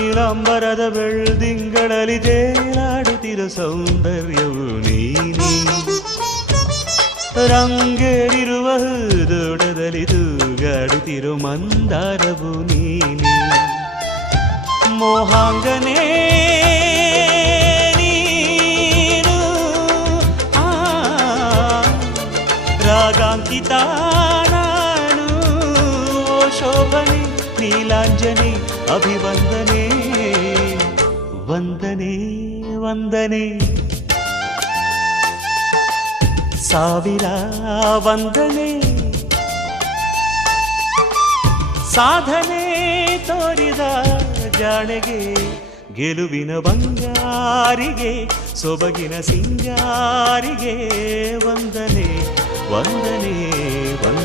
ನೀಲಾಂಬರದ ಬೆಳ್ದಿಂಗಳಲ್ಲಿ ತೇಲಾಡುತ್ತಿರೋ ಸೌಂದರ್ಯವು ನೀನೇ ರಂಗೇರಿರುವ ದೊಡದಲ್ಲಿ ತೂಗಾಡುತ್ತಿರೋ ಮಂದಾರವು ನೀನೇ ಮೋಹಾಂಗನೇ ನೀನು ರಾಗಾಂಕಿತ ನಾನು ಓ ಶೋಭನೆ ನೀಲಾಂಜನೆ ಅಭಿವಂದನೆ ವಂದನೆ ವಂದನೆ ಸಾವಿರ ವಂದನೆ ಸಾಧನೆ ತೋರಿದ ಜಾಣೆಗೆ ಗೆಲುವಿನ ಬಂಗಾರಿಗೆ ಸೊಬಗಿನ ಸಿಂಗಾರಿಗೆ ವಂದನೆ ವಂದನೆ ವಂದನೆ